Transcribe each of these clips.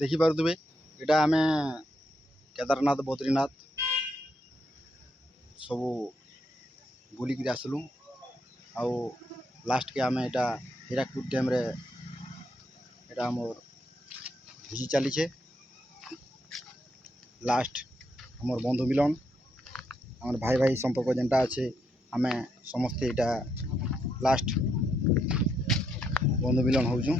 ଦେଖିପାରୁଥିବେ ଏଇଟା ଆମେ କେଦାରନାଥ ବଦ୍ରୀନାଥ ସବୁ ବୁଲିକିରି ଆସିଲୁ। ଆଉ ଲାଷ୍ଟକେ ଆମେ ଏଇଟା ହୀରାକୁଦ ଡ୍ୟାମ୍ରେ ଏଇଟା ଆମର ଭୋଜି ଚାଲିଛେ। ଲାଷ୍ଟ ଆମର ବନ୍ଧୁ ମିଲନ ଆମର ଭାଇ ଭାଇ ସମ୍ପର୍କ ଯେନ୍ଟା ଅଛେ ଆମେ ସମସ୍ତେ ଏଇଟା ଲାଷ୍ଟ ବନ୍ଧୁ ମିଲନ ହଉଛୁ।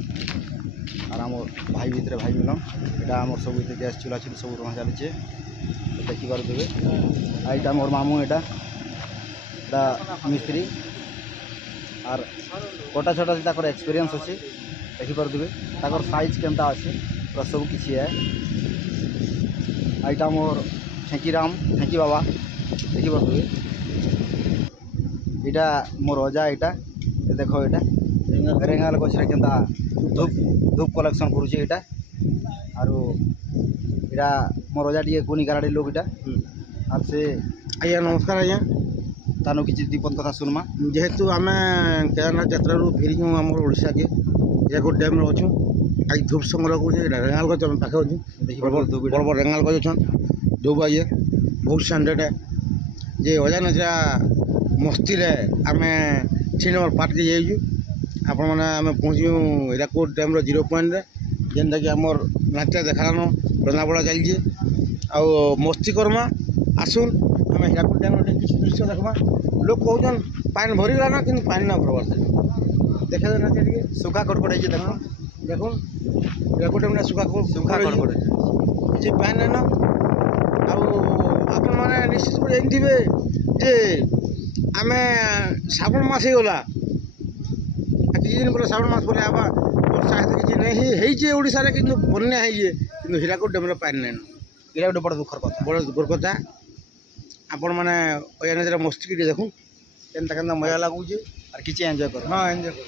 আর আমার ভাই ভিতরে ভাই মিলন এটা আমার সব গ্যাস চুলা চুলি সব রহা চালিছে দেখিপারে। আর এটা মোর মামু এটা মিস্ত্রি আর কটা ছটা তার এক্সপিরিয়েন্স আছে দেখিপারে। তার সাইজ কেমতা আছে পুরা সব কিছু আর এটা মোর ঠেঙ্কিরাম ঠেঙ্কি বাবা দেখিপারে। এটা মোর অজা এটা দেখ এটা রেঙ্গাল গছরে কেন্তা ধূপ ধূপ কলেকশন করুছে এটা। আর এটা মোর অজা টিকে গুণী গালাড়ি লোক এটা। আর সে আজ্ঞা নমস্কার আজ্ঞা। তানু কিছু দীপদ কথা শুনমা। যেহেতু আমি কেদারনাথ যাত্রার ফেরিছু আমার ওড়িশাকে হীরাকুদ ড্যাম্রে অছু। আজ ধূপ সংগ্রহ করছে রেঙ্গাল গছ আমি পাখে অছু। বড় বড় রেঙ্গাল গছ অছন ধূপ আইয়ে বহুত স্ট্যান্ডার্ড যে অজা নজা মস্তিরে আমি 3 নম্বর পার্টকে যাইଛୁ। ଆପଣମାନେ ଆମେ ପହଞ୍ଚିବୁ ହୀରାକୁଦ ଡ୍ୟାମ୍ର 0 ପଏଣ୍ଟରେ ଯେନ୍ଟାକି ଆମର ନାଚ ଦେଖାନ ରନ୍ଧାବଢ଼ା ଚାଲିଛେ। ଆଉ ମସ୍ତି କର୍ମା ଆସୁନ୍ ଆମେ ହୀରାକୁଦ ଡ୍ୟାମ୍ର କିଛି ଦୃଶ୍ୟ ଦେଖ୍ମା। ଲୋକ କହୁଛନ୍ ପାଣି ଭରିଗଲାନ କିନ୍ତୁ ପାଣି ନା ଭରବାର୍ ସେ ଦେଖେଇ ନାଚ ଟିକେ ସୁଖା କଡ଼କଡ଼ ହେଇଛି ଦେଖ ଦେଖୁନ୍ ହୀରାକୁଦ ଡ୍ୟାମ୍ରେ ସୁଖା କଡ଼କଡ଼ କିଛି ପାଣି ନାଇଁନ। ଆଉ ଆପଣମାନେ ନିଶ୍ଚିତ କରି ଜାଣିଥିବେ ଯେ ଆମେ ଶ୍ରାବଣ ମାସ ହେଇଗଲା କିଛି ଦିନ ପରେ ଶ୍ରାବଣ ମାସ ପରେ ଆବା ବର୍ଷା ହେତେ କିଛି ନାଇଁ ହେଇଛେ ଓଡ଼ିଶାରେ କିନ୍ତୁ ବନ୍ୟା ହେଇଛେ କିନ୍ତୁ ହୀରାକୁଦ ଡ୍ୟାମ୍ରେ ପାଣି ନାଇଁନ। ଏଇଟା ଗୋଟେ ବଡ଼ ଦୁଃଖର କଥା ବଡ଼ ଦୁଃଖର କଥା। ଆପଣମାନେ ଅଜା ନିଜର ମସ୍ତିକି ଟିକେ ଦେଖୁନ୍ କେନ୍ତା କେନ୍ତା ମଜା ଲାଗୁଛେ আর কিছু এনজয় কর। ହଁ ଏନ୍ଜୟ କର।